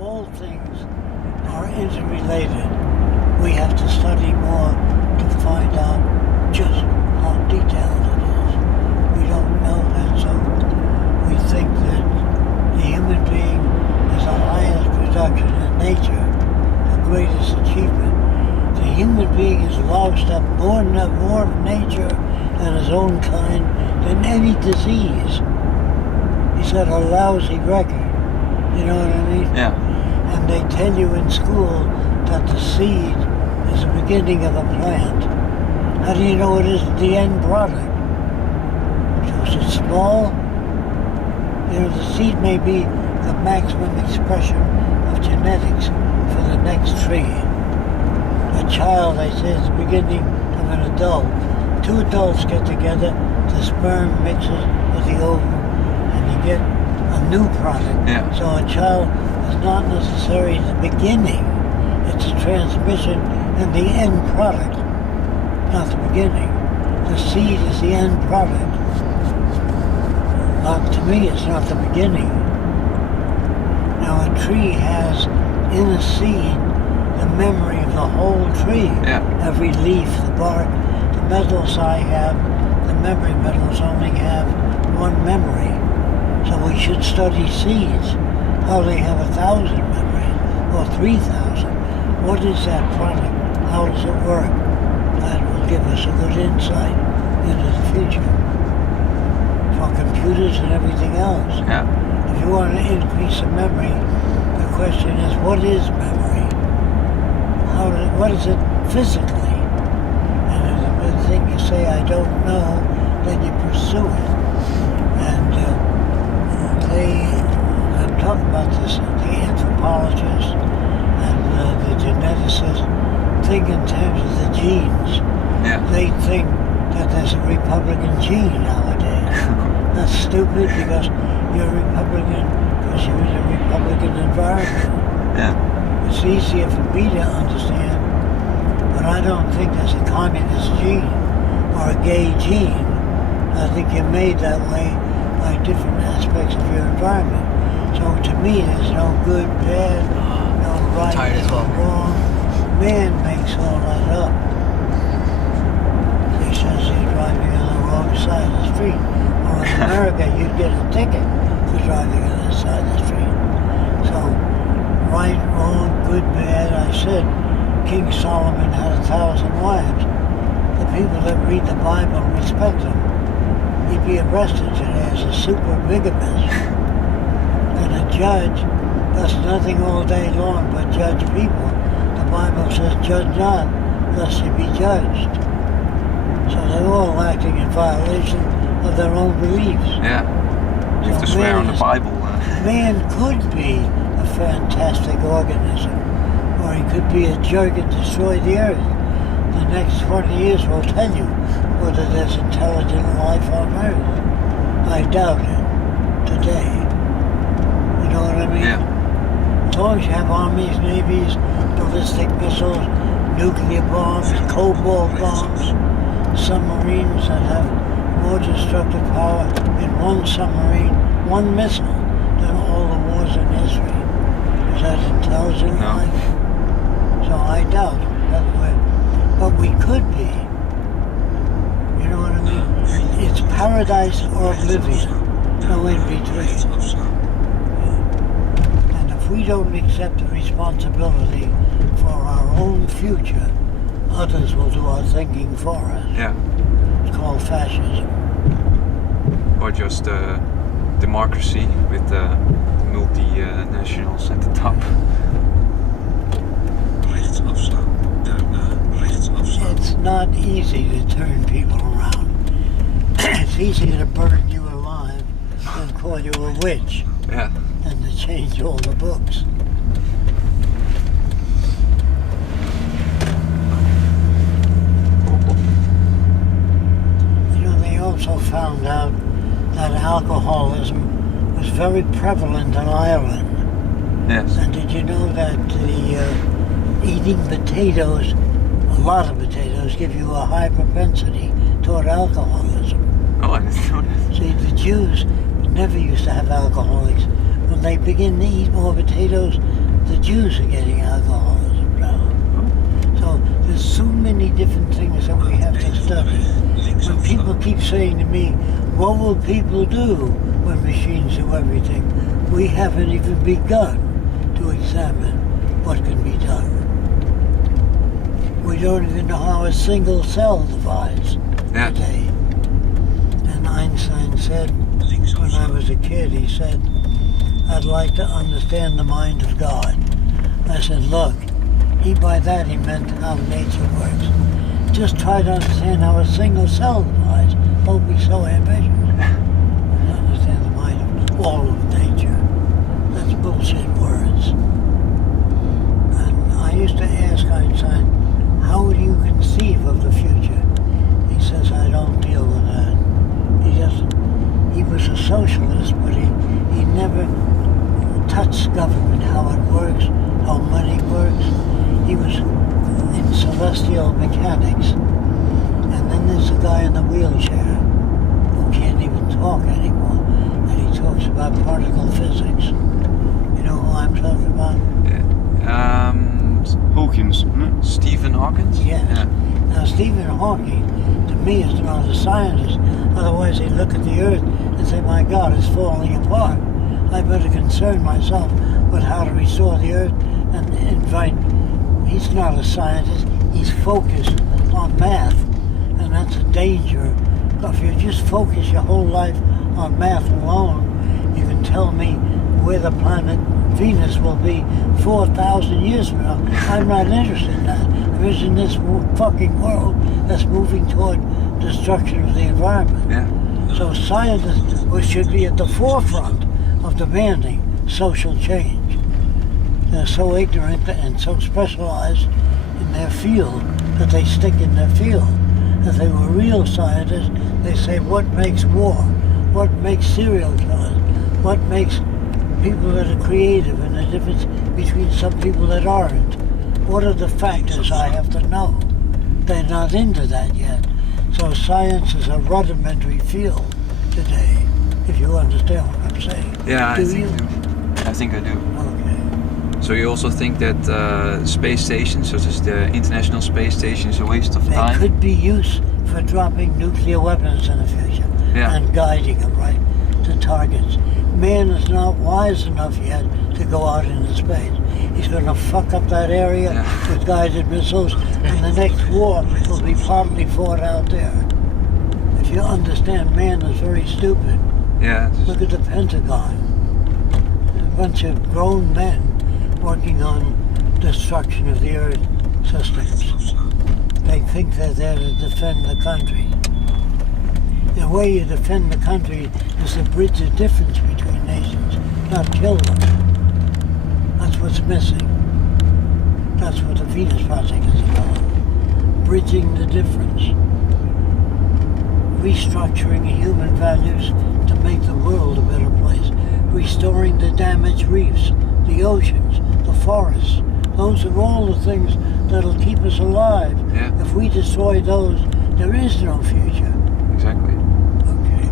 all things are interrelated. We have to study more to find out just how detailed it is. We don't know that, so we think that the human being is the highest production in nature, the greatest achievement. The human being has loused up more of nature and his own kind than any disease. He's got a lousy record. You know what I mean? Yeah. And they tell you in school that the seed is the beginning of a plant. How do you know it isn't the end product? So is it small? You know, the seed may be the maximum expression of genetics for the next tree. A child, I say, is the beginning of an adult. Two adults get together, the sperm mixes with the ovum, and you get a new product. Yeah. So a child is not necessarily the beginning. It's a transmission and the end product, not the beginning. The seed is the end product. Not to me, it's not the beginning. Now a tree has in a seed the memory of the whole tree. Yeah. Every leaf, the bark, the metals I have, the memory metals only have one memory. So we should study seeds, how they have 1,000 memories or 3,000. What is that product? How does it work? That will give us a good insight into the future for computers and everything else. Yeah. If you want to increase the memory, the question is, what is memory? What is it physically? And if the thing you say, I don't know, then you pursue it. And I'm talking about this, the anthropologists and the geneticists think in terms of the genes. Yeah. They think that there's a Republican gene nowadays. That's stupid because you're a Republican because you're in a Republican environment. Yeah. It's easier for me to understand, but I don't think there's a communist gene or a gay gene. I think you're made that way by different aspects of your environment. So to me, there's no good, bad, no right, no wrong. Man makes all that up. He says you're driving on the wrong side of the street. Or in America, you'd get a ticket for driving on the side of the street. So, right, wrong, good, bad. I said King Solomon had 1,000 wives. The people that read the Bible respect him. He'd be arrested today as a super bigamist. And a judge does nothing all day long but judge people. The Bible says, judge not, lest you be judged. So they're all acting in violation of their own beliefs. Yeah. You have to swear on the Bible. Man could be a fantastic organism, or he could be a jerk and destroy the earth. The next 20 years will tell you whether there's intelligent life on earth. I doubt it today. You know what I mean? Yeah. As long as you have armies, navies, ballistic missiles, nuclear bombs, cobalt bombs, submarines that have more destructive power in one submarine, one missile, than all the wars in history. Is that intelligent life? So I doubt it. But we could be. You know what I mean? It's paradise or oblivion. No in between. And if we don't accept the responsibility for our own future, others will do our thinking for us. Yeah. It's called fascism. Or just democracy with multinationals at the top. It's not easy to turn people around. It's easier to burn you alive than call you a witch. Yeah. And to change all the books. You know, they also found out that alcoholism was very prevalent in Ireland. Yes. And did you know that eating potatoes, a lot of potatoes, give you a high propensity toward alcoholism? Oh, I didn't know that. See, the Jews never used to have alcoholics. When they begin to eat more potatoes, The Jews are getting alcoholism now. So there's so many different things that we have to study. When people keep saying to me, what will people do when machines do everything? We haven't even begun to examine what can be done. We don't even know how a single cell divides today. And Einstein said, when I was a kid, he said, I'd like to understand the mind of God. I said, look, by that he meant how nature works. Just try to understand how a single cell divides. Don't be so ambitious. To understand the mind of all of nature. That's bullshit words. And I used to ask Einstein, how do you conceive of the future? He says, I don't deal with that. He doesn't. He was a socialist, but he never touched government, how it works, how money works. He was in celestial mechanics. And then there's a guy in the wheelchair who can't even talk anymore. And he talks about particle physics. You know who I'm talking about? Hawkins, isn't it? Stephen Hawkins? Yes. Yeah. Now Stephen Hawking, to me, is not a scientist. Otherwise he'd look at the Earth and say, my God, it's falling apart. I better concern myself with how to restore the Earth and invite. He's not a scientist. He's focused on math, and that's a danger. If you just focus your whole life on math alone, you can tell me where the planet Venus will be 4,000 years from now. I'm not interested in that. I'm interested in this fucking world that's moving toward destruction of the environment. Yeah. So scientists should be at the forefront of demanding social change. They're so ignorant and so specialized in their field that they stick in their field. If they were real scientists, they say, what makes war? What makes serial killers? What makes people that are creative and the difference between some people that aren't? What are the factors I have to know? They're not into that yet. So science is a rudimentary field today, if you understand what I'm saying. Yeah, Do you? I think I do. Okay. So you also think that space stations, such as the International Space Station, is a waste of They time? could be used for dropping nuclear weapons in the future and guiding them right to targets. Man is not wise enough yet to go out into space. He's going to fuck up that area with guided missiles, and the next war will be partly fought out there. If you understand, man is very stupid. Yeah. Look at the Pentagon. A bunch of grown men working on destruction of the Earth systems. They think they're there to defend the country. The way you defend the country is to bridge the difference between nations, not kill them. That's what's missing. That's what the Venus Project is about. Bridging the difference. Restructuring human values to make the world a better place. Restoring the damaged reefs, the oceans, the forests. Those are all the things that'll keep us alive. Yeah. If we destroy those, there is no future. Exactly. Okay.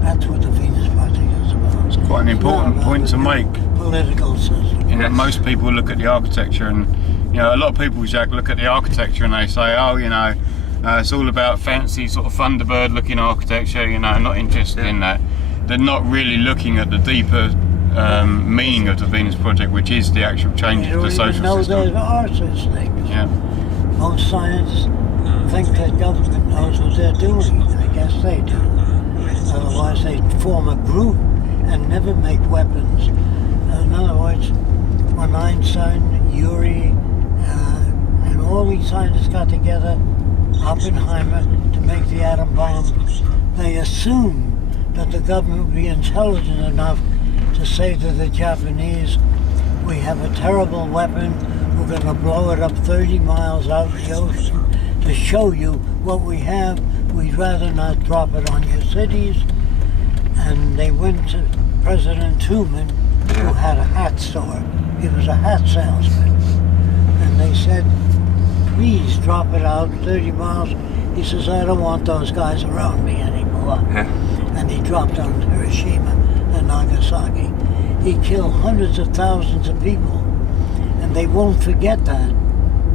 That's what the Venus Project is about. It's quite an important point to make. Political system. You know, most people look at the architecture and, you know, a lot of people, Jacque, look at the architecture and they say, oh, you know, it's all about fancy sort of Thunderbird looking architecture, you know, not interested in that. They're not really looking at the deeper meaning of the Venus Project, which is the actual change of the social system. There are such things. Yeah. Most scientists think that government knows what they're doing. I guess they do. Otherwise they'd form a group and never make weapons. In other words, when Einstein, Urey, and all these scientists got together, Oppenheimer, to make the atom bomb, they assumed that the government would be intelligent enough to say to the Japanese, we have a terrible weapon, we're going to blow it up 30 miles out in the ocean to show you what we have. We'd rather not drop it on your cities. And they went to President Truman, who had a hat store. He was a hat salesman. And they said, please drop it out 30 miles. He says, I don't want those guys around me anymore. And he dropped on Hiroshima and Nagasaki. He killed hundreds of thousands of people. And they won't forget that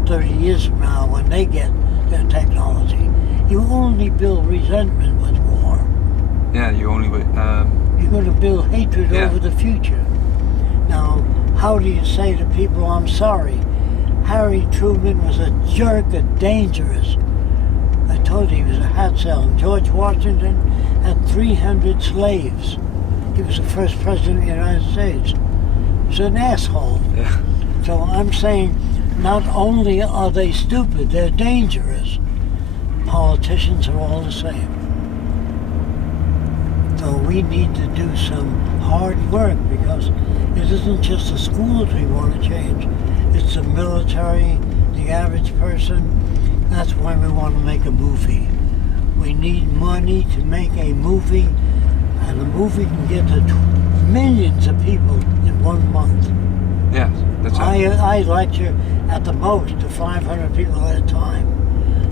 30 years from now when they get their technology. You only build resentment with war. Yeah, you only You're going to build hatred Yeah. over the future. Now, how do you say to people, I'm sorry? Harry Truman was a jerk and dangerous. I told you he was a hat sale. George Washington had 300 slaves. He was the first president of the United States. He was an asshole. Yeah. So I'm saying not only are they stupid, they're dangerous. Politicians are all the same. So we need to do some hard work because it isn't just the schools we want to change. It's the military, the average person. That's why we want to make a movie. We need money to make a movie, and a movie can get to millions of people in 1 month. Yeah, that's it. I lecture at the most to 500 people at a time.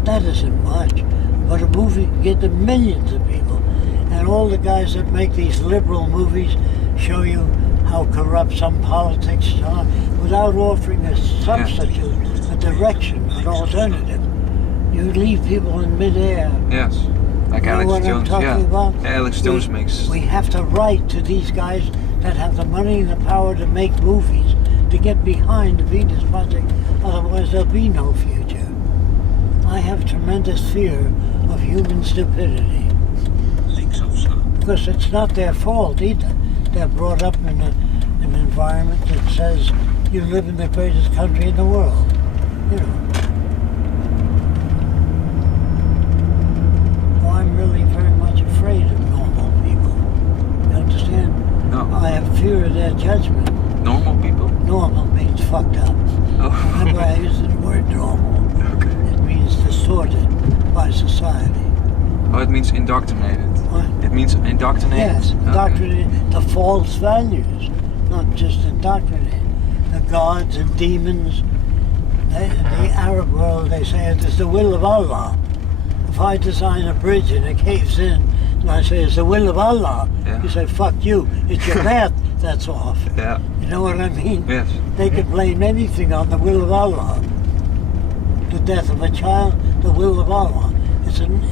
That isn't much, but a movie can get to millions of people. And all the guys that make these liberal movies show you how corrupt some politics are without offering a substitute, a direction, an alternative. You leave people in midair. Yes. Like You know Alex what I'm Jones, talking yeah. about? Yeah, Alex Jones makes. We have to write to these guys that have the money and the power to make movies, to get behind the Venus Project, otherwise there'll be no future. I have tremendous fear of human stupidity. Because it's not their fault either. They're brought up in an environment that says you live in the greatest country in the world. You know. So I'm really very much afraid of normal people. You understand? No. I have fear of their judgment. Normal people? Normal means fucked up. Oh. Remember I used the word normal. Okay. It means distorted by society. Oh, it means indoctrinated. What? It means indoctrinated? Yes, Okay. indoctrinated the false values, not just indoctrinated. The gods and demons. In the Arab world, they say it is the will of Allah. If I design a bridge and it caves in, and I say it's the will of Allah, Yeah. you say, fuck you, it's your math that's off. Yeah. You know what I mean? Yes. They can blame anything on the will of Allah. The death of a child, the will of Allah.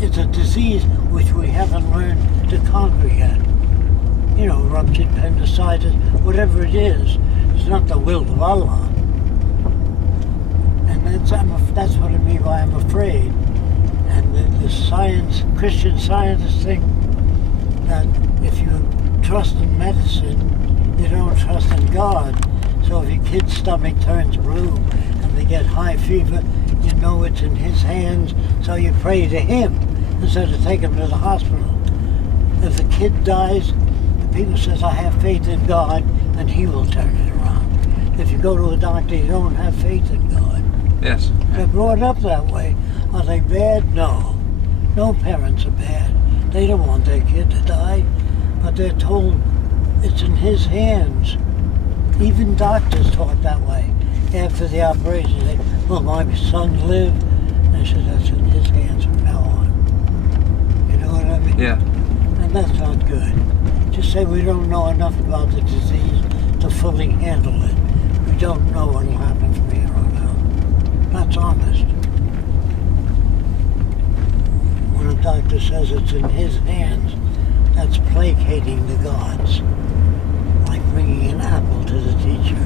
It's a disease which we haven't learned to conquer yet. You know, ruptured appendicitis, whatever it is, it's not the will of Allah. And that's what I mean by I'm afraid. And the science, Christian scientists think that if you trust in medicine, you don't trust in God. So if your kid's stomach turns blue and they get high fever, you know it's in his hands, so you pray to him instead of taking him to the hospital. If the kid dies, the people says, I have faith in God, and he will turn it around. If you go to a doctor, you don't have faith in God. Yes. They're brought up that way. Are they bad? No. No parents are bad. They don't want their kid to die, but they're told it's in his hands. Even doctors talk that way. After the operation, they, well, my son lived, and I said, that's in his hands from now on. You know what I mean? Yeah. And that's not good. Just say we don't know enough about the disease to fully handle it. We don't know what will happen from here on out. That's honest. When a doctor says it's in his hands, that's placating the gods. Like bringing an apple to the teacher.